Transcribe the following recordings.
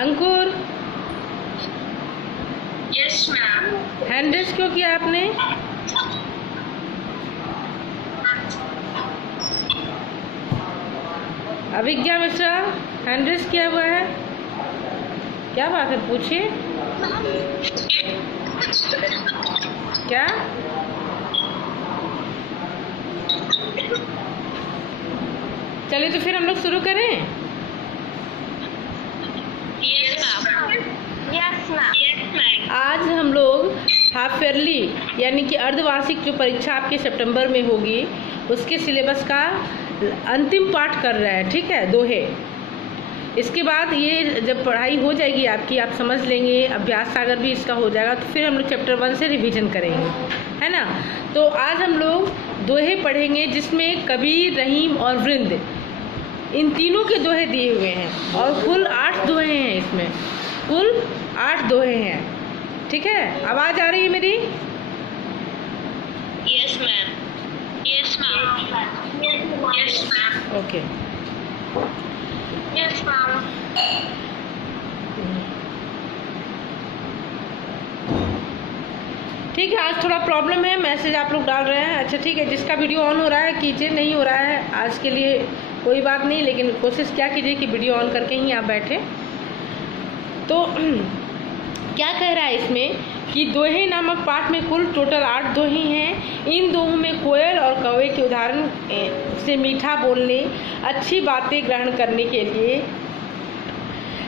अंकुर, yes ma'am. Hand raise क्यों किया आपने? अभिज्ञा मिश्रा, हैंड रेस किया हुआ है, क्या बात है, पूछिए। क्या? चलिए तो फिर हम लोग शुरू करें। Yes ma'am. आज हम लोग हाफ ईयरली यानी कि अर्धवार्षिक जो परीक्षा आपके सितंबर में होगी उसके सिलेबस का अंतिम पाठ कर रहे हैं, ठीक है, दोहे। इसके बाद ये जब पढ़ाई हो जाएगी आपकी, आप समझ लेंगे, अभ्यास सागर भी इसका हो जाएगा, तो फिर हम लोग चैप्टर 1 से रिवीजन करेंगे, है ना। तो आज हम लोग दोहे पढ़ेंगे जिसमें कबीर, रहीम और वृंद, इन तीनों के दोहे दिए हुए हैं और कुल 8 दोहे हैं इसमें, कुल 8 दोहे हैं, ठीक है। आवाज आ रही है मेरी? Yes ma'am. Yes ma'am. Yes ma'am. Okay. Yes ma'am. ठीक है, आज थोड़ा प्रॉब्लम है, मैसेज आप लोग डाल रहे हैं। अच्छा ठीक है, जिसका वीडियो ऑन हो रहा है कीजिए, नहीं हो रहा है आज के लिए कोई बात नहीं, लेकिन कोशिश क्या कीजिए कि वीडियो ऑन करके ही आप बैठे। तो क्या कह रहा है इसमें कि दोहे नामक पाठ में कुल टोटल 8 दोहे हैं। इन दोहों में कोयल और कौवे के उदाहरण से मीठा बोलने, अच्छी बातें ग्रहण करने के लिए,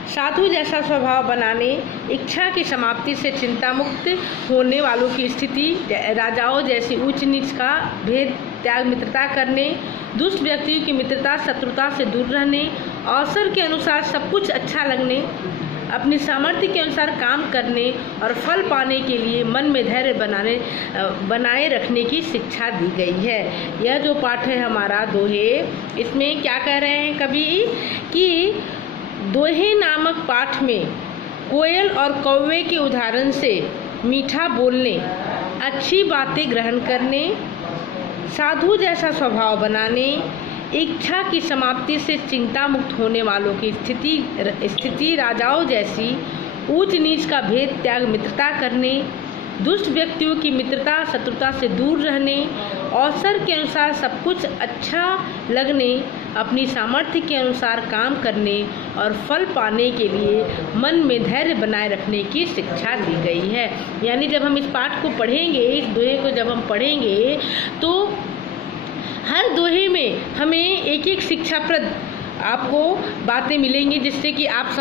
साधु जैसा स्वभाव बनाने, इच्छा की समाप्ति से चिंता मुक्त होने वालों की स्थिति, राजाओं जैसी ऊंच नीच का भेद त्याग मित्रता करने, दुष्ट व्यक्तियों की मित्रता शत्रुता से दूर रहने, अवसर के अनुसार सब कुछ अच्छा लगने, अपनी सामर्थ्य के अनुसार काम करने और फल पाने के लिए मन में धैर्य बनाए रखने की शिक्षा दी गई है। यह जो पाठ है हमारा दोहे, इसमें क्या कह रहे हैं कवि कि दोहे नामक पाठ में कोयल और कौवे के उदाहरण से मीठा बोलने, अच्छी बातें ग्रहण करने, साधु जैसा स्वभाव बनाने, इच्छा की समाप्ति से चिंता मुक्त होने वालों की स्थिति, राजाओं जैसी ऊंच नीच का भेद त्याग मित्रता करने, दुष्ट व्यक्तियों की मित्रता शत्रुता से दूर रहने, अवसर के अनुसार सब कुछ अच्छा लगने, अपनी सामर्थ्य के अनुसार काम करने और फल पाने के लिए मन में धैर्य बनाए रखने की शिक्षा दी गई है। यानी जब हम इस पाठ को पढ़ेंगे, इस दोहे को जब हम पढ़ेंगे, तो हर दोहे में हमें एक एक शिक्षाप्रद आपको बातें मिलेंगी, जिससे कि आप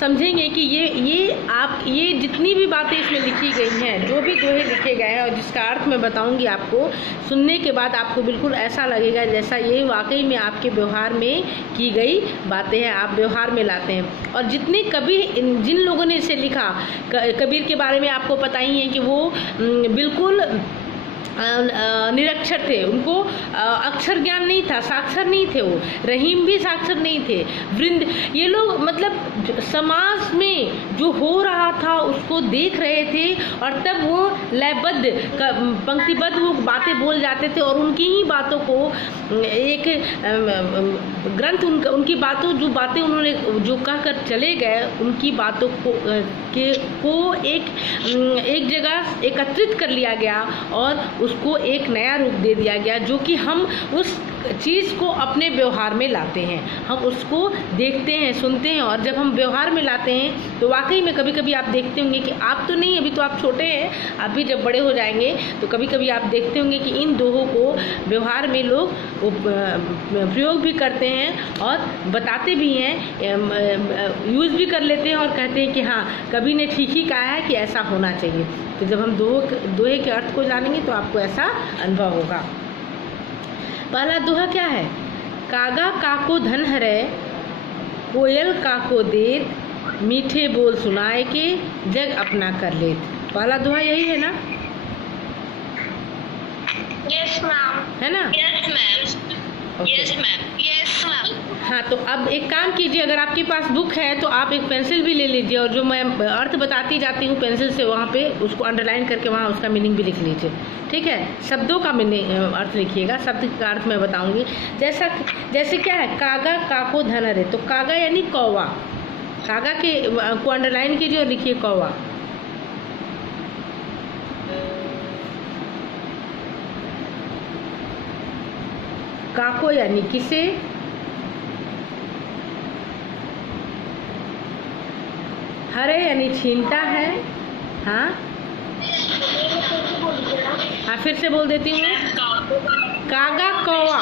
समझेंगे कि ये जितनी भी बातें इसमें लिखी गई हैं, जो भी दोहे लिखे गए हैं और जिसका अर्थ मैं बताऊंगी आपको, सुनने के बाद आपको बिल्कुल ऐसा लगेगा जैसा ये वाकई में आपके व्यवहार में की गई बातें हैं, आप व्यवहार में लाते हैं। और जितने जिन लोगों ने इसे लिखा, कबीर के बारे में आपको पता ही है कि वो बिल्कुल निरक्षर थे, उनको अक्षर ज्ञान नहीं था, साक्षर नहीं थे वो। रहीम भी साक्षर नहीं थे। वृंद, ये लोग मतलब समाज में जो हो रहा था उसको देख रहे थे और तब वो लयबद्ध पंक्तिबद्ध वो बातें बोल जाते थे और उनकी ही बातों को एक ग्रंथ, उनकी बातों, जो बातें उन्होंने जो कहकर चले गए, उनकी बातों को एक जगह एकत्रित कर लिया गया और उसको एक नया रूप दे दिया गया, जो कि हम उस चीज़ को अपने व्यवहार में लाते हैं, हम उसको देखते हैं, सुनते हैं, और जब हम व्यवहार में लाते हैं तो वाकई में कभी कभी आप देखते होंगे कि आप तो नहीं, अभी तो आप छोटे हैं, आप भी जब बड़े हो जाएंगे तो कभी कभी आप देखते होंगे कि इन दोहों को व्यवहार में लोग प्रयोग भी करते हैं और बताते भी हैं, यूज़ भी कर लेते हैं और कहते हैं कि हाँ, कवि ने ठीक ही कहा है कि ऐसा होना चाहिए। तो जब हम दोहे के अर्थ को जानेंगे तो आपको ऐसा अनुभव होगा। पहला दोहा क्या है? कागा काको धन हरै, कोयल काको देत, मीठे बोल सुनाए के जग अपना कर लेत। पहला दोहा यही है ना? Yes ma'am. है ना? Yes ma'am. Yes ma'am. Yes ma'am. हाँ, तो अब एक काम कीजिए, अगर आपके पास बुक है तो आप एक पेंसिल भी ले लीजिए और जो मैं अर्थ बताती जाती हूँ पेंसिल से, वहाँ पे उसको अंडरलाइन करके वहाँ उसका मीनिंग भी लिख लीजिए, ठीक है। शब्दों का मीनिंग अर्थ लिखिएगा, शब्द का अर्थ मैं बताऊँगी। जैसे क्या है, कागा काको धन हरै, तो कागा यानी कौवा, कागा के को अंडरलाइन कीजिए और लिखिए कौवा। काको यानी किसे, हरे यानी छीनता है। हाँ हाँ, फिर से बोल देती हूँ। कागा कौवा,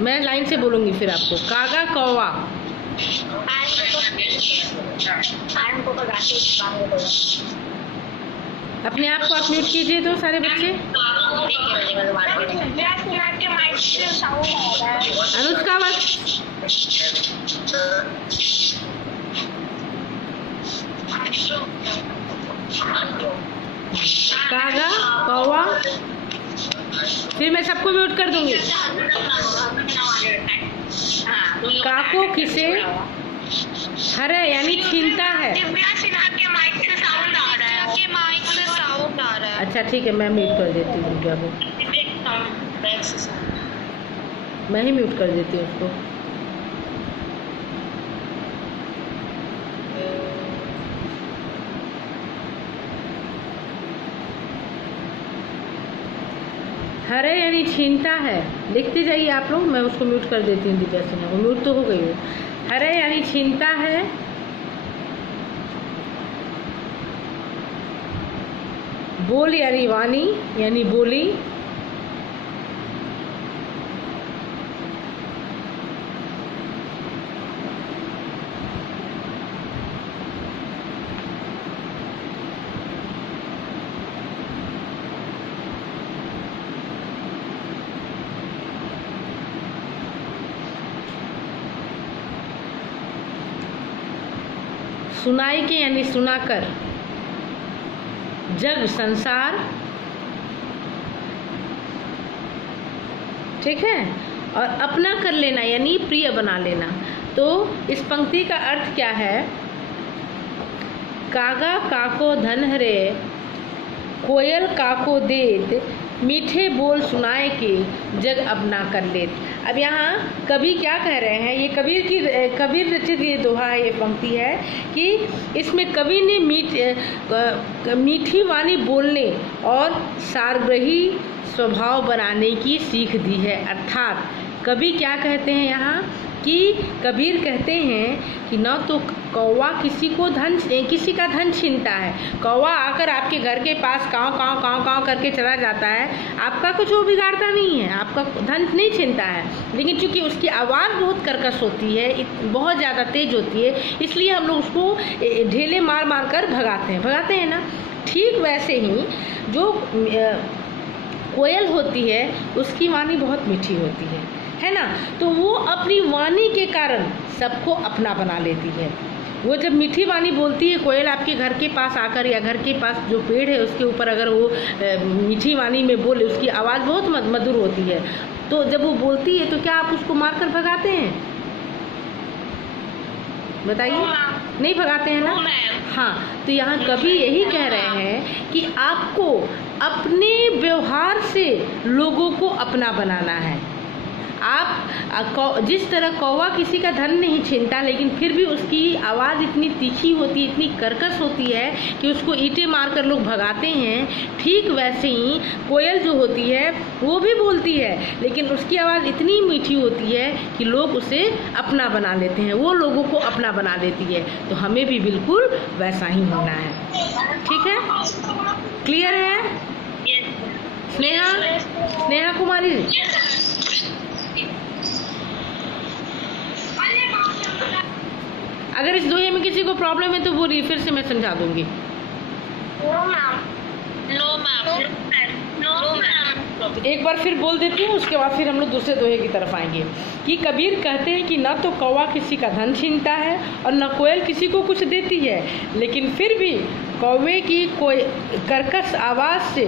मैं लाइन से बोलूंगी फिर आपको। कागा कौवा। अपने आप को आप म्यूट कीजिए तो सारे बच्चे। अनुष्का वक्त कागा कौवा, फिर मैं सबको म्यूट कर दूंगी। काको किसे, हरे यानी छीनता है। अच्छा ठीक है, मैं म्यूट कर देती हूँ क्या वो, मैं ही म्यूट कर देती हूँ उसको। हरे यानी छीनता है, लिखते जाइए आप लोग, मैं उसको म्यूट कर देती हूँ दिव्या सिन्हा, वो म्यूट तो हो गई हो। हरे यानी छीनता है। बोल यानी वाणी यानी बोली। सुनाई के यानी सुनाकर। जग संसार, ठीक है। और अपना कर लेना यानी प्रिय बना लेना। तो इस पंक्ति का अर्थ क्या है? कागा काको धन हरे, कोयल काको देत, मीठे बोल सुनाए के जग अपना कर लेत। अब यहाँ कवि क्या कह रहे हैं? ये कबीर रचित ये दोहा है, ये पंक्ति है कि इसमें कवि ने मीठी वाणी बोलने और सारग्रही स्वभाव बनाने की सीख दी है। अर्थात कवि क्या कहते हैं यहाँ कि कबीर कहते हैं कि न तो कौवा किसी का धन छीनता है। कौवा आकर आपके घर के पास काँव काँव काँव काँव करके चला जाता है, आपका कुछ वो बिगाड़ता नहीं है, आपका धन नहीं छीनता है। लेकिन चूंकि उसकी आवाज़ बहुत कर्कश होती है, बहुत ज़्यादा तेज होती है, इसलिए हम लोग उसको ढेले मार मार कर भगाते हैं ना। ठीक वैसे ही जो कोयल होती है उसकी वाणी बहुत मीठी होती है ना। तो वो अपनी वाणी के कारण सबको अपना बना लेती है। वो जब मीठी वाणी बोलती है, कोयल आपके घर के पास आकर या घर के पास जो पेड़ है उसके ऊपर अगर वो मीठी वाणी में बोले, उसकी आवाज़ बहुत मधुर होती है, तो जब वो बोलती है तो क्या आप उसको मारकर भगाते हैं? बताइए, नहीं भगाते हैं ना। हाँ, तो यहाँ कवि यही कह रहे हैं कि आपको अपने व्यवहार से लोगों को अपना बनाना है। आप जिस तरह कौवा किसी का धन नहीं छीनता, लेकिन फिर भी उसकी आवाज़ इतनी तीखी होती है, इतनी कर्कश होती है कि उसको ईंटें मारकर लोग भगाते हैं। ठीक वैसे ही कोयल जो होती है वो भी बोलती है, लेकिन उसकी आवाज़ इतनी मीठी होती है कि लोग उसे अपना बना लेते हैं, वो लोगों को अपना बना देती है। तो हमें भी बिल्कुल वैसा ही होना है। ठीक है, क्लियर है? स्नेहा कुमारी, अगर इस दोहे में किसी को प्रॉब्लम है तो वो फिर से मैं समझा दूंगी। एक बार फिर बोल देती हूँ, उसके बाद फिर हम लोग दूसरे दोहे की तरफ आएंगे कि कबीर कहते हैं कि न तो कौवा किसी का धन छीनता है और न कोयल किसी को कुछ देती है, लेकिन फिर भी कौवे की कोई कर्कश आवाज़ से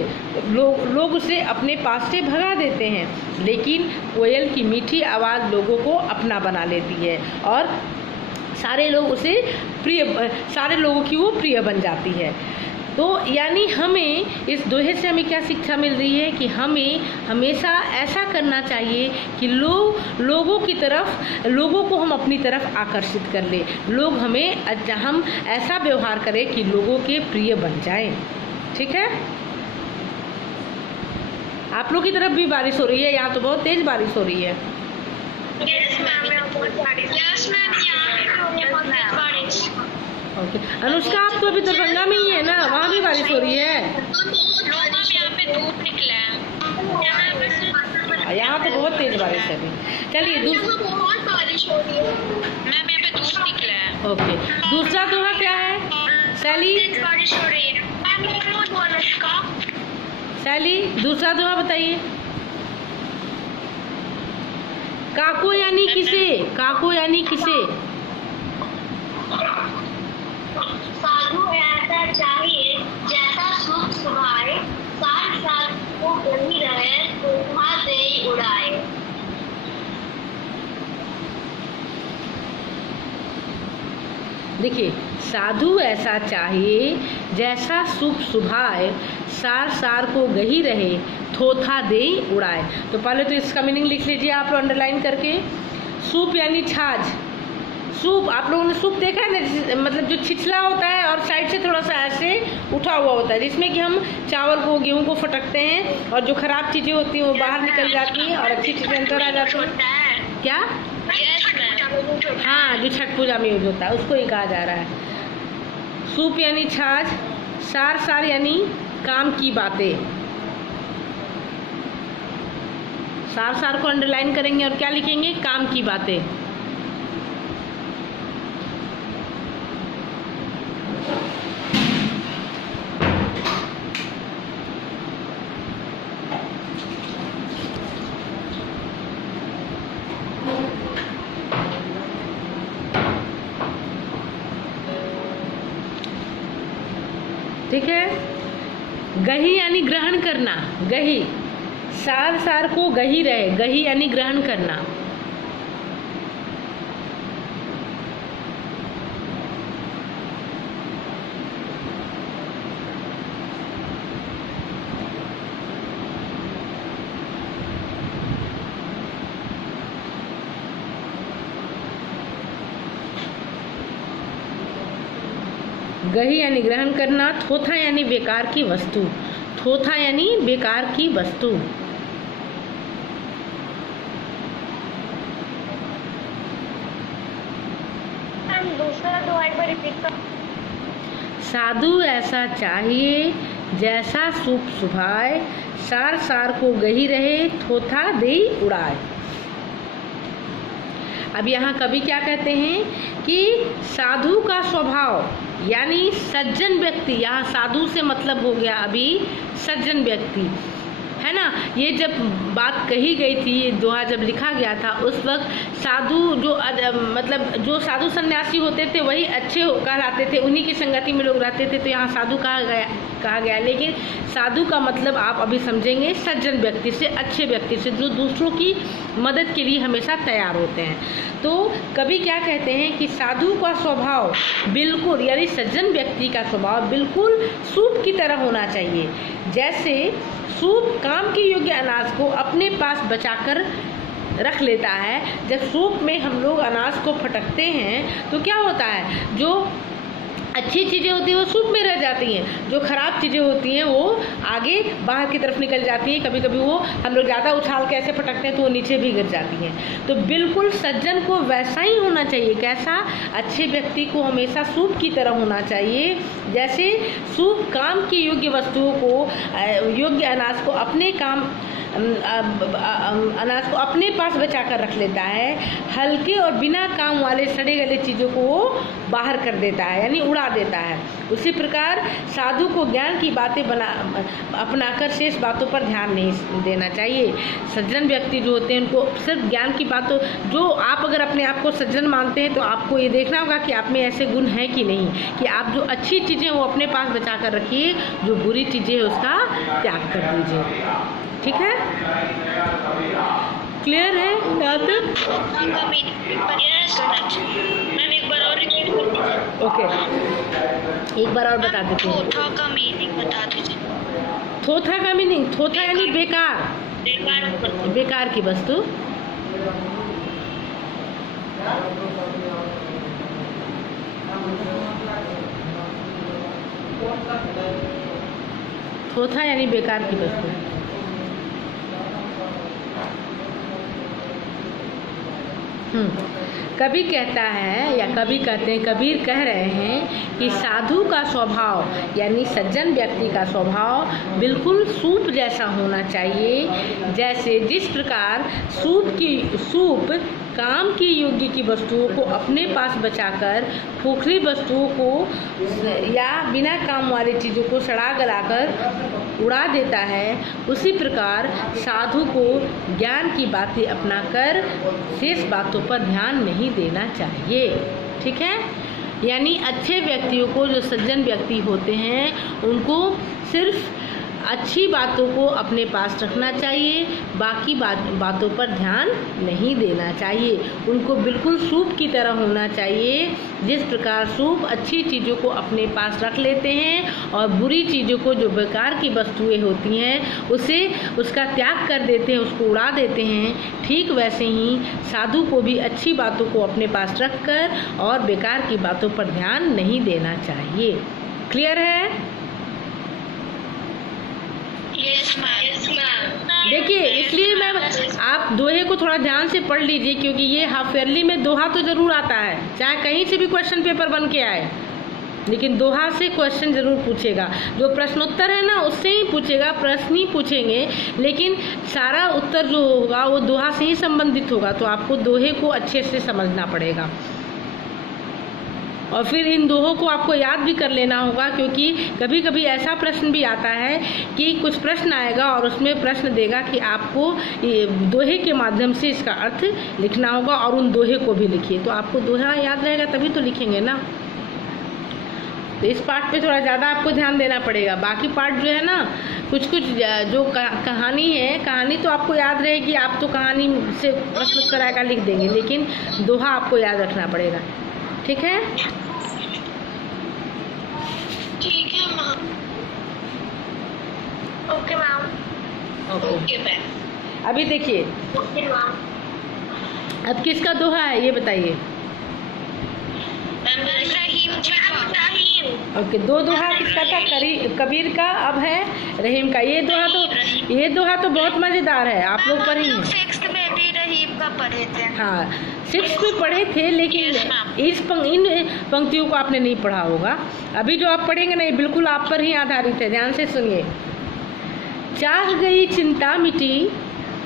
लोग उसे अपने पास से भगा देते हैं, लेकिन कोयल की मीठी आवाज़ लोगों को अपना बना लेती है और सारे लोगों की वो प्रिय बन जाती है। तो यानी हमें इस दोहे से हमें क्या शिक्षा मिल रही है कि हमें हमेशा ऐसा करना चाहिए कि लोगों की तरफ, लोगों को हम अपनी तरफ आकर्षित कर ले, लोग हम ऐसा व्यवहार करें कि लोगों के प्रिय बन जाएं। ठीक है, आप लोग की तरफ भी बारिश हो रही है? यहाँ तो बहुत तेज बारिश हो रही है। यस मैम, यहाँ बहुत बारिश। ओके, अनुष्का आप तो अभी दरभंगा में ही है ना, वहाँ भी बारिश हो रही है? यहाँ पे धूप निकला है, यहाँ तो बहुत तेज बारिश है अभी। चलिए बहुत बारिश हो रही है मैम, यहाँ पे धूप निकला है। ओके, दूसरा दोहा क्या है शैली? बारिश हो रही है अनुष्का। शैली, दूसरा दोहा बताइए। काको यानी किसे? काको यानी किसे? साधु ऐसा चाहिए जैसा सुख सुभाए, साल साल को गही रहे, तोहफा दे उड़ाए। देखिए, साधु ऐसा चाहिए जैसा शुभ सुभाए, सार सार को गही रहे, थोथा दे उड़ाए। तो पहले तो इसका मीनिंग लिख लीजिए आप अंडरलाइन करके। सूप यानी छाछ। सूप, आप लोगों ने सूप देखा है ना, मतलब जो छिछला होता है और साइड से थोड़ा सा ऐसे उठा हुआ होता है, जिसमें कि हम चावल को, गेहूं को फटकते हैं और जो खराब चीजें होती हैं वो बाहर निकल जाती हैं और अच्छी चीजें अंदर आ जाती हैं। क्या? हाँ, जो छठ पूजा में यूज होता है उसको ही कहा जा रहा है। सूप यानी छाछ, सार सार यानी काम की बातें। सार सार को अंडरलाइन करेंगे और क्या लिखेंगे? काम की बातें। ठीक है, गही यानी ग्रहण करना। गही, सार सार को गही रहे, गही यानी ग्रहण करना। गही यानी ग्रहण करना। थोथा यानी बेकार की वस्तु। थोथा यानी बेकार की वस्तु। दूसरा दोहा एक बार रिपीट कर। साधु ऐसा चाहिए जैसा सूप सुभाए, सार सार को गही रहे, थोथा दे उड़ाए। अब यहाँ कवि क्या कहते हैं कि साधु का स्वभाव यानी सज्जन व्यक्ति, यहाँ साधु से मतलब हो गया अभी सज्जन व्यक्ति, है ना। ये जब बात कही गई थी, ये दोहा जब लिखा गया था, उस वक्त साधु मतलब जो साधु सन्यासी होते थे वही अच्छे कहलाते थे, उन्हीं की संगति में लोग रहते थे, तो यहाँ साधु कहा गया। लेकिन साधु का मतलब आप अभी समझेंगे सज्जन व्यक्ति से, अच्छे व्यक्ति से, जो दूसरों की मदद के लिए हमेशा तैयार होते हैं। तो कवि क्या कहते हैं कि साधु का स्वभाव बिल्कुल, यानी सज्जन व्यक्ति का स्वभाव बिल्कुल सूप की तरह होना चाहिए। जैसे सूप काम के योग्य अनाज को अपने पास बचाकर रख लेता है। जब सूप में हम लोग अनाज को फटकते हैं तो क्या होता है, जो अच्छी चीज़ें होती हैं वो सूप में रह जाती हैं, जो खराब चीज़ें होती हैं वो आगे बाहर की तरफ निकल जाती हैं। कभी कभी वो हम लोग ज़्यादा उछाल के ऐसे फटकते हैं तो वो नीचे भी गिर जाती हैं। तो बिल्कुल सज्जन को वैसा ही होना चाहिए। कैसा? अच्छे व्यक्ति को हमेशा सूप की तरह होना चाहिए। जैसे सूप काम की योग्य वस्तुओं को, योग्य अनाज को अपने अनाज को अपने पास बचा कर रख लेता है, हल्के और बिना काम वाले सड़े गले चीज़ों को वो बाहर कर देता है, यानी उड़ा देता है। उसी प्रकार साधु को ज्ञान की बातें अपनाकर शेष बातों पर ध्यान नहीं देना चाहिए। सज्जन व्यक्ति जो होते हैं उनको सिर्फ ज्ञान की बातों, जो आप अगर अपने आप को सज्जन मानते हैं तो आपको ये देखना होगा कि आप में ऐसे गुण हैं कि नहीं, कि आप जो अच्छी चीज़ें वो अपने पास बचा कर रखिए, जो बुरी चीज़ें हैं उसका त्याग कर दीजिए। ठीक है, क्लियर है यहाँ तक? मैम एक बार और रिपीट कर दीजिए। ओके। एक बार और बता देती हूँ। थोथा का मीनिंग बता दीजिए। थोथा का मीनिंग, थोथा यानी बेकार, बेकार की वस्तु। थोथा यानी बेकार की वस्तु। कभी कहता है या कभी कहते हैं, कबीर कह रहे हैं कि साधु का स्वभाव यानी सज्जन व्यक्ति का स्वभाव बिल्कुल सूप जैसा होना चाहिए। जैसे जिस प्रकार सूप काम की योग्य की वस्तुओं को अपने पास बचाकर खोखली वस्तुओं को या बिना काम वाली चीज़ों को सड़ा गलाकर उड़ा देता है, उसी प्रकार साधु को ज्ञान की बातें अपनाकर शेष बातों पर ध्यान नहीं देना चाहिए। ठीक है, यानी अच्छे व्यक्तियों को, जो सज्जन व्यक्ति होते हैं, उनको सिर्फ अच्छी बातों को अपने पास रखना चाहिए, बाकी बातों पर ध्यान नहीं देना चाहिए। उनको बिल्कुल सूप की तरह होना चाहिए। जिस प्रकार सूप अच्छी चीज़ों को अपने पास रख लेते हैं और बुरी चीज़ों को, जो बेकार की वस्तुएं होती हैं, उसका त्याग कर देते हैं, उसको उड़ा देते हैं, ठीक वैसे ही साधु को भी अच्छी बातों को अपने पास रखकर और बेकार की बातों पर ध्यान नहीं देना चाहिए। क्लियर है? देखिए, इसलिए मैं आप दोहे को थोड़ा ध्यान से पढ़ लीजिए, क्योंकि ये हाफ ईयरली में दोहा तो जरूर आता है, चाहे कहीं से भी क्वेश्चन पेपर बन के आए, लेकिन दोहा से क्वेश्चन जरूर पूछेगा। जो प्रश्नोत्तर है ना, उससे ही पूछेगा, प्रश्न ही पूछेंगे, लेकिन सारा उत्तर जो होगा वो दोहा से ही संबंधित होगा। तो आपको दोहे को अच्छे से समझना पड़ेगा और फिर इन दोहों को आपको याद भी कर लेना होगा, क्योंकि कभी कभी ऐसा प्रश्न भी आता है कि कुछ प्रश्न आएगा और उसमें प्रश्न देगा कि आपको दोहे के माध्यम से इसका अर्थ लिखना होगा और उन दोहे को भी लिखिए। तो आपको दोहा याद रहेगा तभी तो लिखेंगे ना। तो इस पार्ट पे थोड़ा ज़्यादा आपको ध्यान देना पड़ेगा। बाकी पार्ट जो है ना, कुछ जो कहानी है, कहानी तो आपको याद रहेगी, आप तो कहानी से प्रश्न कराएगा लिख देंगे, लेकिन दोहा आपको याद रखना पड़ेगा। ठीक है? ठीक है ma'am. Okay ma'am. Okay ma'am. अभी देखिए, ओके मैम। अब किसका दोहा है ये बताइए। ओके, दो दोहा किसका था? कबीर का, अब है रहीम का। ये दोहा तो बहुत मजेदार है, आप लोग पढ़ेंगे। सिक्स्थ में भी रहीम का पढ़े थे। हाँ, सिक्स्थ में पढ़े थे, लेकिन इन पंक्तियों को आपने नहीं पढ़ा होगा। अभी जो आप पढ़ेंगे ना, ये बिल्कुल आप पर ही आधारित है, ध्यान से सुनिए। चाह गई चिंता मिटी,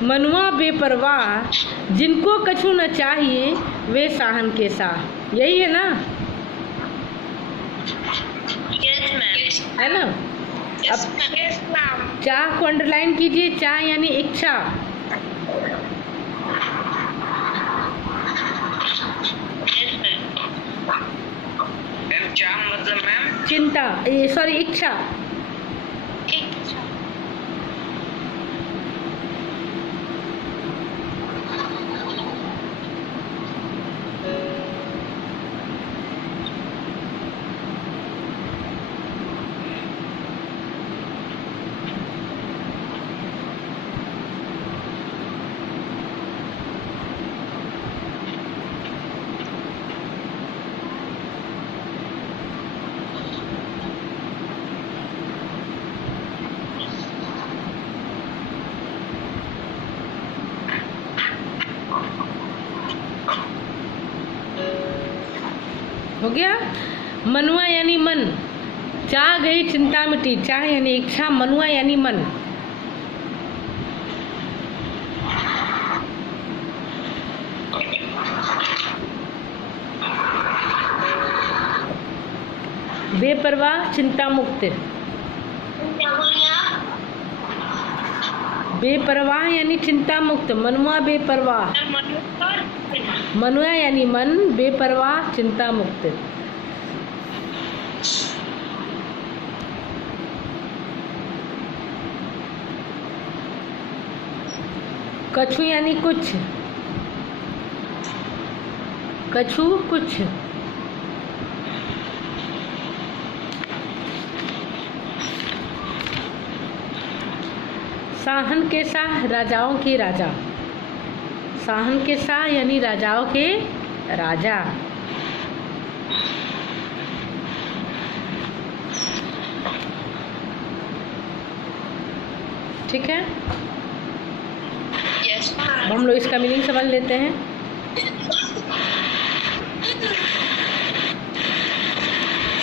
मनुआ बेपरवाह, जिनको कछु न चाहिए वे साहन के साह। यही है ना? है ना? अब चाह को अंडरलाइन कीजिए। चाह यानी इच्छा, मतलब मैम चिंता, सॉरी इच्छा। हो गया? मनुआ यानी मन, चाह गई चिंता मिटी। चाह यानी इच्छा, मनुआ यानी मन। बेपरवाह चिंता मुक्त। बेपरवाह यानी चिंता मुक्त, मनुआ बेपरवाह। मनुआ यानी मन, बेपरवाह चिंता मुक्त। कछु यानी कुछ, कछु कुछ। साहन के शाह राजाओं के राजा। साहन के शाह यानी राजाओं के राजा। ठीक है, अब हम लोग इसका मीनिंग समझ लेते हैं।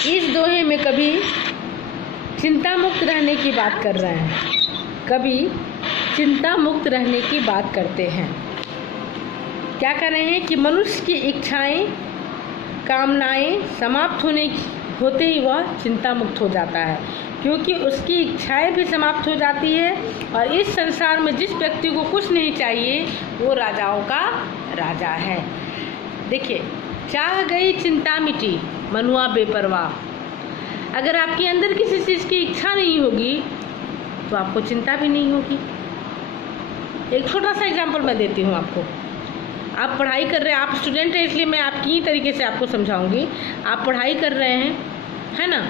इस दोहे में कभी चिंता मुक्त रहने की बात कर रहे हैं, कभी चिंता मुक्त रहने की बात करते हैं। क्या कर रहे हैं कि मनुष्य की इच्छाएं, कामनाएं समाप्त होते ही वह चिंता मुक्त हो जाता है, क्योंकि उसकी इच्छाएं भी समाप्त हो जाती है। और इस संसार में जिस व्यक्ति को कुछ नहीं चाहिए वो राजाओं का राजा है। देखिए, चाह गई चिंता मिटी मनुआ बेपरवाह। अगर आपके अंदर किसी चीज़ की इच्छा नहीं होगी तो आपको चिंता भी नहीं होगी। एक छोटा सा एग्जाम्पल मैं देती हूँ आपको। आप पढ़ाई कर रहे हैं, आप स्टूडेंट हैं, इसलिए मैं आपकी ही तरीके से आपको समझाऊंगी। आप पढ़ाई कर रहे हैं, है ना।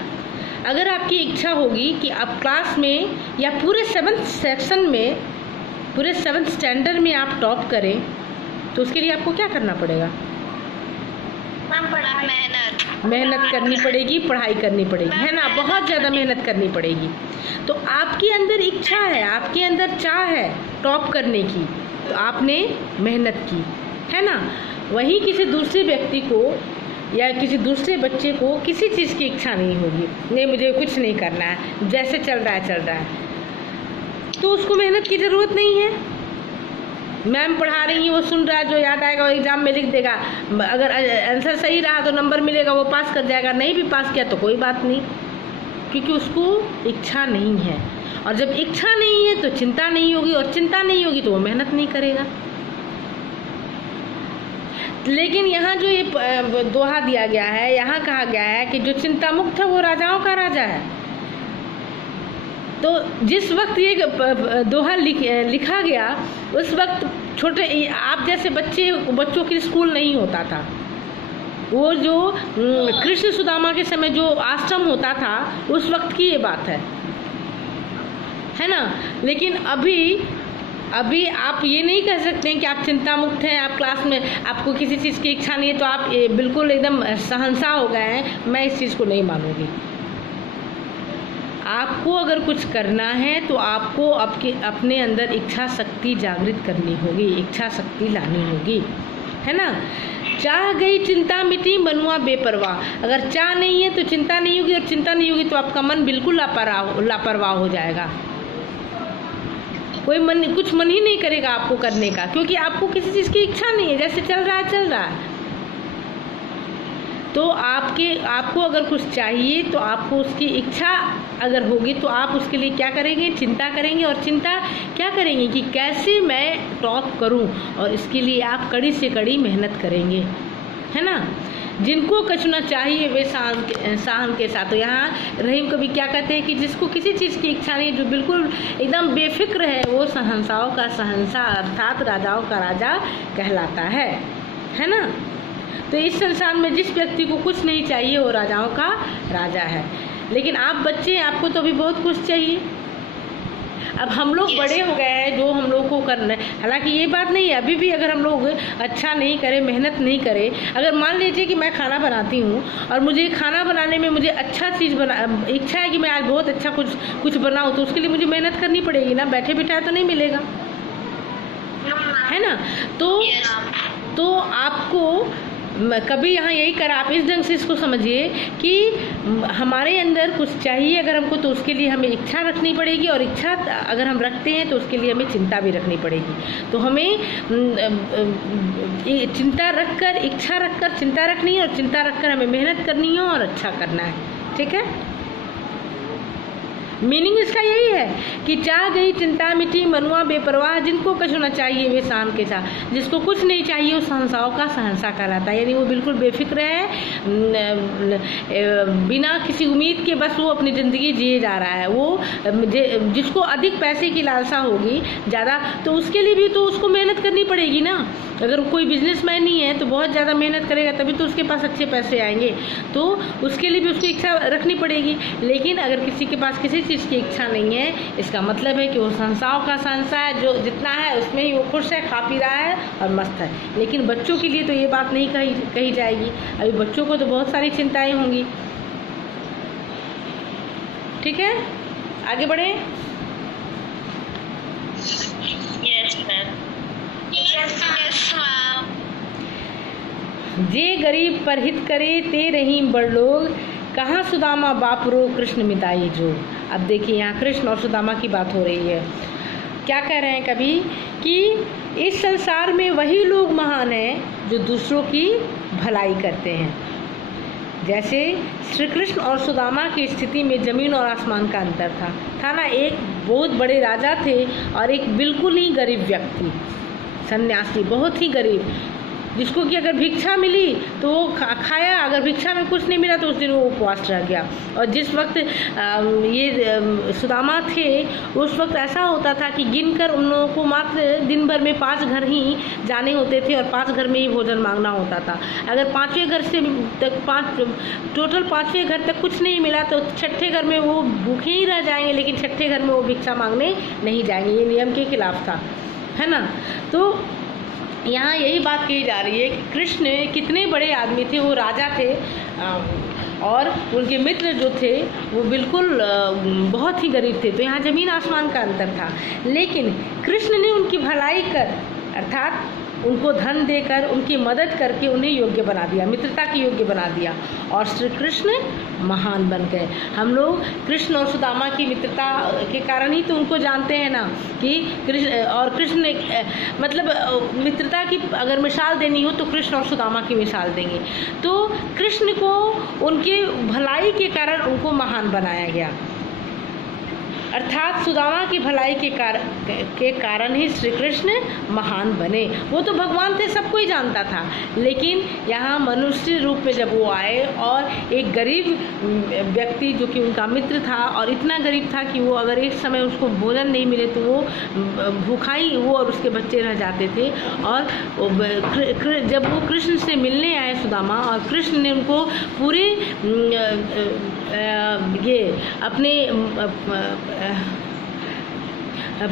अगर आपकी इच्छा होगी कि आप क्लास में या पूरे 7th सेक्शन में, पूरे 7th स्टैंडर्ड में आप टॉप करें, तो उसके लिए आपको क्या करना पड़ेगा? मेहनत करनी पड़ेगी, पढ़ाई करनी पड़ेगी, है ना। बहुत ज़्यादा मेहनत करनी पड़ेगी। तो आपके अंदर इच्छा है, आपके अंदर चाह है टॉप करने की, तो आपने मेहनत की, है ना। वहीं किसी दूसरे व्यक्ति को या किसी दूसरे बच्चे को किसी चीज़ की इच्छा नहीं होगी, नहीं मुझे कुछ नहीं करना है, जैसे चल रहा है, तो उसको मेहनत की ज़रूरत नहीं है। मैम पढ़ा रही हैं, वो सुन रहा है, जो याद आएगा वो एग्ज़ाम में लिख देगा। अगर आंसर सही रहा तो नंबर मिलेगा, वो पास कर जाएगा। नहीं भी पास किया तो कोई बात नहीं, क्योंकि उसको इच्छा नहीं है। और जब इच्छा नहीं है तो चिंता नहीं होगी, और चिंता नहीं होगी तो वो मेहनत नहीं करेगा। लेकिन यहाँ जो ये दोहा दिया गया है, यहाँ कहा गया है कि जो चिंता मुक्त है वो राजाओं का राजा है। तो जिस वक्त ये दोहा लिखा गया, उस वक्त छोटे आप जैसे बच्चों के स्कूल नहीं होता था। वो जो कृष्ण सुदामा के समय जो आश्रम होता था, उस वक्त की ये बात है ना। लेकिन अभी आप ये नहीं कह सकते हैं कि आप चिंता मुक्त हैं, आप क्लास में आपको किसी चीज़ की इच्छा नहीं है तो आप बिल्कुल एकदम सहनसा हो गए हैं। मैं इस चीज़ को नहीं मानूंगी। आपको अगर कुछ करना है तो आपको अपने अंदर इच्छा शक्ति जागृत करनी होगी, इच्छा शक्ति लानी होगी, है ना। चाह गई चिंता मिटी मनुआ बेपरवाह। अगर चाह नहीं है तो चिंता नहीं होगी, और चिंता नहीं होगी तो आपका मन बिल्कुल लापरवाह हो जाएगा। कुछ मन ही नहीं करेगा आपको करने का, क्योंकि आपको किसी चीज़ की इच्छा नहीं है। जैसे चल रहा है। तो आपको अगर कुछ चाहिए तो आपको उसकी इच्छा अगर होगी तो आप उसके लिए क्या करेंगे? चिंता करेंगे। और चिंता क्या करेंगे कि कैसे मैं टॉप करूं, और इसके लिए आप कड़ी से कड़ी मेहनत करेंगे, है ना। जिनको कछुना चाहिए वे साहन के साथ। तो यहाँ रहीम कवि क्या कहते हैं कि जिसको किसी चीज़ की इच्छा नहीं, जो बिल्कुल एकदम बेफिक्र है, वो सहनसाओं का सहनसा अर्थात राजाओं का राजा कहलाता है ना। तो इस संसार में जिस व्यक्ति को कुछ नहीं चाहिए वो राजाओं का राजा है। लेकिन आप बच्चे हैं, आपको तो अभी बहुत कुछ चाहिए। अब हम लोग बड़े हो गए हैं, जो हम लोग को करना है। हालांकि ये बात नहीं है, अभी भी अगर हम लोग अच्छा नहीं करें, मेहनत नहीं करें, अगर मान लीजिए कि मैं खाना बनाती हूँ और मुझे खाना बनाने में मुझे अच्छा चीज़ इच्छा है कि मैं आज बहुत अच्छा कुछ बनाऊँ, तो उसके लिए मुझे मेहनत करनी पड़ेगी ना। बैठे बिठाए तो नहीं मिलेगा, है ना। तो आपको कभी यहाँ यही करा, आप इस ढंग से इसको समझिए कि हमारे अंदर कुछ चाहिए अगर हमको, तो उसके लिए हमें इच्छा रखनी पड़ेगी। और इच्छा अगर हम रखते हैं तो उसके लिए हमें चिंता भी रखनी पड़ेगी। तो हमें चिंता रखकर, इच्छा रखकर चिंता रखनी है, और चिंता रखकर हमें मेहनत करनी है और अच्छा करना है। ठीक है, मीनिंग इसका यही है कि चाह गई चिंता मिटी मनुआ बेपरवाह। जिनको कुछ होना चाहिए वे शान के साथ। जिसको कुछ नहीं चाहिए वो सहनसाओं का सहनसा कहलाता है। यानी वो बिल्कुल बेफिक्र है, बिना किसी उम्मीद के बस वो अपनी ज़िंदगी जिए जा रहा है। वो जिसको अधिक पैसे की लालसा होगी ज़्यादा, तो उसके लिए भी तो उसको मेहनत करनी पड़ेगी ना। अगर कोई बिजनेसमैन ही है तो बहुत ज़्यादा मेहनत करेगा तभी तो उसके पास अच्छे पैसे आएंगे, तो उसके लिए भी उसकी इच्छा रखनी पड़ेगी। लेकिन अगर किसी के पास किसी चीज़ की इच्छा नहीं है, इसका मतलब है कि वो संसार का संसार है, जो जितना है उसमें ही वो खुश है, खा पी रहा है और मस्त है। लेकिन बच्चों के लिए तो ये बात नहीं कही जाएगी। अभी बच्चों को तो बहुत सारी चिंताएं होंगी। ठीक है, आगे बढ़े। जे गरीब पर हित करे ते रहीम बड़ लोग, कहाँ सुदामा बापरो कृष्ण मिताई जो। अब देखिए यहाँ कृष्ण और सुदामा की बात हो रही है। क्या कह रहे हैं कवि कि इस संसार में वही लोग महान हैं जो दूसरों की भलाई करते हैं। जैसे श्री कृष्ण और सुदामा की स्थिति में जमीन और आसमान का अंतर था ना। एक बहुत बड़े राजा थे और एक बिल्कुल ही गरीब व्यक्ति, सन्यासी, बहुत ही गरीब, जिसको कि अगर भिक्षा मिली तो वो खाया, अगर भिक्षा में कुछ नहीं मिला तो उस दिन वो उपवास रह गया। और जिस वक्त ये सुदामा थे उस वक्त ऐसा होता था कि गिनकर उन लोगों को मात्र दिन भर में 5 घर ही जाने होते थे और 5 घर में ही भोजन मांगना होता था। अगर 5वें घर से तक टोटल 5वें घर तक कुछ नहीं मिला तो 6ठे घर में वो भूखे ही रह जाएंगे, लेकिन 6ठे घर में वो भिक्षा मांगने नहीं जाएंगे। ये नियम के खिलाफ था, है ना। तो यहाँ यही बात कही जा रही है कि कृष्ण कितने बड़े आदमी थे, वो राजा थे और उनके मित्र जो थे वो बिल्कुल बहुत ही गरीब थे। तो यहाँ ज़मीन आसमान का अंतर था, लेकिन कृष्ण ने उनकी भलाई कर, अर्थात उनको धन देकर, उनकी मदद करके उन्हें योग्य बना दिया, मित्रता के योग्य बना दिया और श्री कृष्ण महान बन गए। हम लोग कृष्ण और सुदामा की मित्रता के कारण ही तो उनको जानते हैं ना, कि कृष्ण ने मतलब मित्रता की अगर मिसाल देनी हो तो कृष्ण और सुदामा की मिसाल देंगे। तो कृष्ण को उनके भलाई के कारण उनको महान बनाया गया, अर्थात सुदामा की भलाई के कारण ही श्री कृष्ण महान बने। वो तो भगवान थे, सबको ही जानता था, लेकिन यहाँ मनुष्य रूप में जब वो आए और एक गरीब व्यक्ति जो कि उनका मित्र था और इतना गरीब था कि वो अगर एक समय उसको भोजन नहीं मिले तो वो भूखा ही वो और उसके बच्चे रह जाते थे। और जब वो कृष्ण से मिलने आए सुदामा, और कृष्ण ने उनको पूरे ये अपने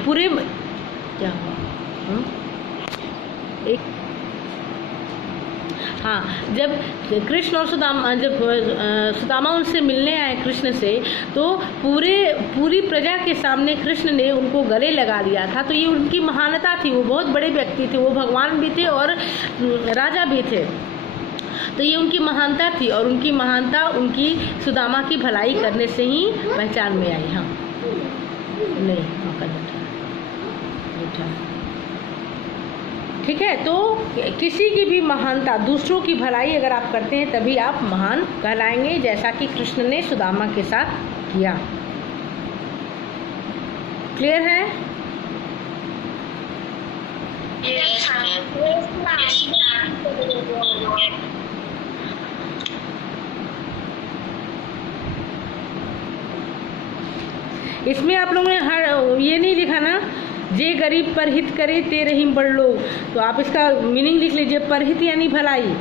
पूरे क्या हुआ एक हाँ, जब कृष्ण और सुदामा उनसे मिलने आए कृष्ण से, तो पूरी प्रजा के सामने कृष्ण ने उनको गले लगा लिया था। तो ये उनकी महानता थी, वो बहुत बड़े व्यक्ति थे, वो भगवान भी थे और राजा भी थे। तो ये उनकी महानता थी और उनकी महानता उनकी सुदामा की भलाई करने से ही पहचान में आई। हाँ नहीं बैठा, ठीक है। तो किसी की भी महानता, दूसरों की भलाई अगर आप करते हैं तभी आप महान कहलाएंगे, जैसा कि कृष्ण ने सुदामा के साथ किया। क्लियर है? इसमें आप लोगों ने ये नहीं लिखा ना, जे गरीब पर हित करे ते रहीम बड़ लोग, तो आप इसका मीनिंग लिख लीजिए। परहित यानी भलाई,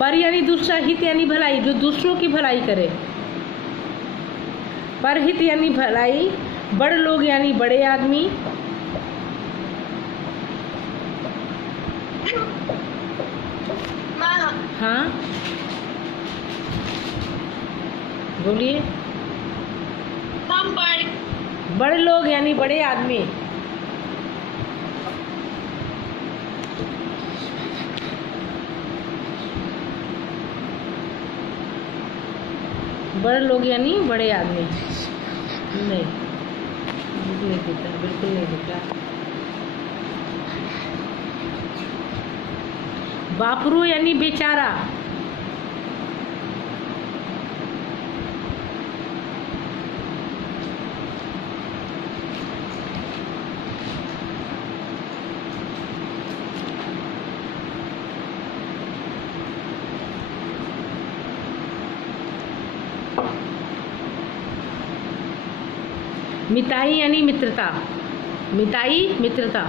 पर यानी दूसरा, हित यानी भलाई, जो दूसरों की भलाई करे। परहित यानी भलाई, बड़ लोग यानी बड़े आदमी, हाँ बोलिए। बड़े लोग यानी बड़े आदमी, बड़े लोग यानी बड़े आदमी। नहीं दिख रहा, बिल्कुल नहीं दिख रहा। बापरू यानी बेचारा, मिताई यानी मित्रता, मिताई मित्रता।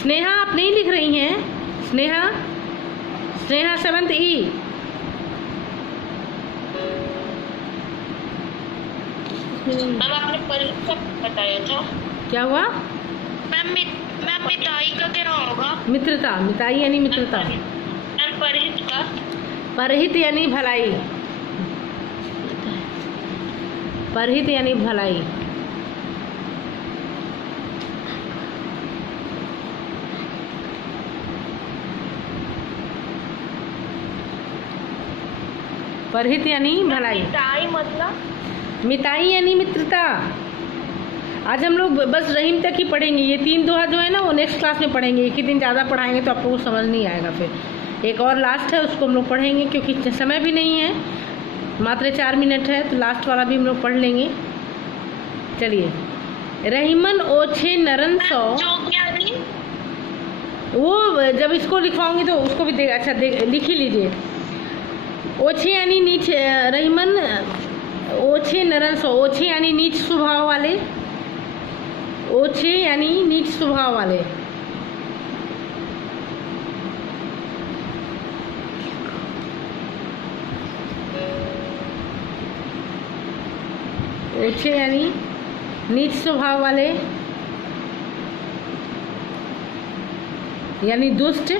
स्नेहा आप नहीं लिख रही हैं, स्नेहा 7th E। मैम आपने परिहित का बताया था। क्या हुआ? मैम मिताई का क्या होगा? मित्रता। मिताई यानी मित्रता। मैम परिहित का? परहित यानी भलाई। परहित यानी भलाई। परहित यानी भलाई। मिताई मतलब? मिताई यानी मित्रता। आज हम लोग बस रहीम तक ही पढ़ेंगे। ये 3 दोहा जो है ना वो नेक्स्ट क्लास में पढ़ेंगे। एक ही दिन ज़्यादा पढ़ाएंगे तो आपको समझ नहीं आएगा। फिर एक और लास्ट है, उसको हम लोग पढ़ेंगे क्योंकि समय भी नहीं है, मात्र 4 मिनट है, तो लास्ट वाला भी हम लोग पढ़ लेंगे। चलिए। रहीमन ओछे नरन सौ। वो जब इसको लिखवाऊंगी तो उसको भी देगा। अच्छा लिख ही लीजिए। ओछे यानी नीच, रहीमन ओछे नरन सौ। ओछे यानी नीच स्वभाव वाले। ओछे यानी नीच स्वभाव वाले। ओछे यानी नीच स्वभाव वाले यानी दुष्ट।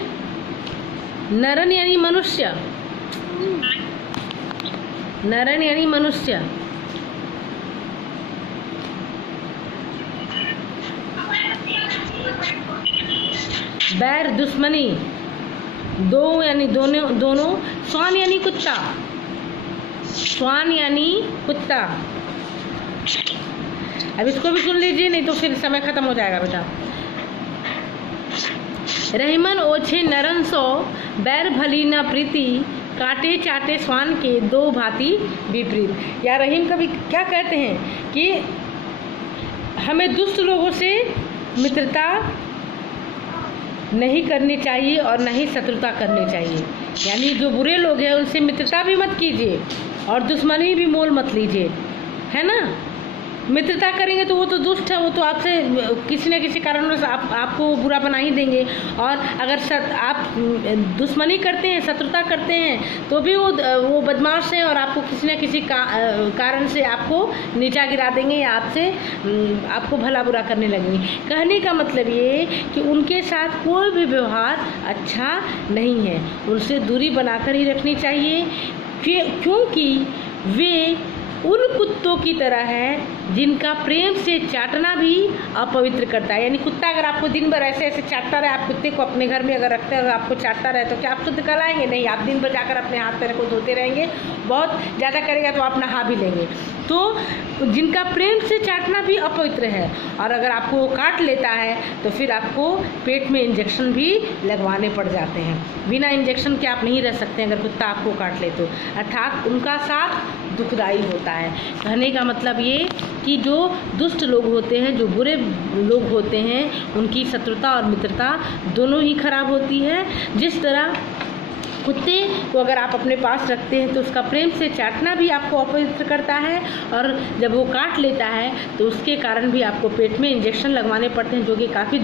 नरन यानी मनुष्य। नरन यानी मनुष्य। बैर दुश्मनी। दो यानी दोनों। स्वान यानी कुत्ता। स्वान यानी कुत्ता। अब इसको भी सुन लीजिए, नहीं तो फिर समय खत्म हो जाएगा बेटा। रहीमन ओछे नरन सो, बैर भली न प्रीति, काटे चाटे स्वान के दो भांति विपरीत। या रहीम कभी क्या कहते हैं कि हमें दुष्ट लोगों से मित्रता नहीं करनी चाहिए और न ही शत्रुता करनी चाहिए। यानी जो बुरे लोग हैं उनसे मित्रता भी मत कीजिए और दुश्मनी भी मोल मत लीजिए, है ना। मित्रता करेंगे तो वो तो दुष्ट है, वो तो आपसे किसी न किसी कारण से आपको बुरा बना ही देंगे। और अगर आप दुश्मनी करते हैं, शत्रुता करते हैं, तो भी वो बदमाश हैं और आपको किसी न किसी कारण से आपको नीचा गिरा देंगे या आपको भला बुरा करने लगेंगे। कहने का मतलब ये कि उनके साथ कोई भी व्यवहार अच्छा नहीं है, उनसे दूरी बनाकर ही रखनी चाहिए, क्योंकि वे उन कुत्तों की तरह है जिनका प्रेम से चाटना भी अपवित्र करता है। यानी कुत्ता अगर आपको दिन भर ऐसे ऐसे चाटता रहे, आप कुत्ते को अपने घर में अगर रखते हैं और आपको चाटता रहे तो क्या आप शुद्ध कहलाएंगे? नहीं, आप दिन भर जाकर अपने हाथ पैर को धोते रहेंगे, बहुत ज़्यादा करेगा तो आप नहा भी लेंगे। तो जिनका प्रेम से चाटना भी अपवित्र है, और अगर आपको वो काट लेता है तो फिर आपको पेट में इंजेक्शन भी लगवाने पड़ जाते हैं। बिना इंजेक्शन के आप नहीं रह सकते अगर कुत्ता आपको काट ले तो, अर्थात उनका साथ दुखदाई होता है। कहने का मतलब ये कि जो दुष्ट लोग होते हैं, जो बुरे लोग होते हैं, उनकी शत्रुता और मित्रता दोनों ही खराब होती है। जिस तरह कुत्ते को अगर आप अपने पास रखते हैं तो उसका प्रेम से चाटना भी आपको अपवित्र करता है, और जब वो काट लेता है तो उसके कारण भी आपको पेट में इंजेक्शन लगवाने पड़ते हैं, जो कि काफ़ी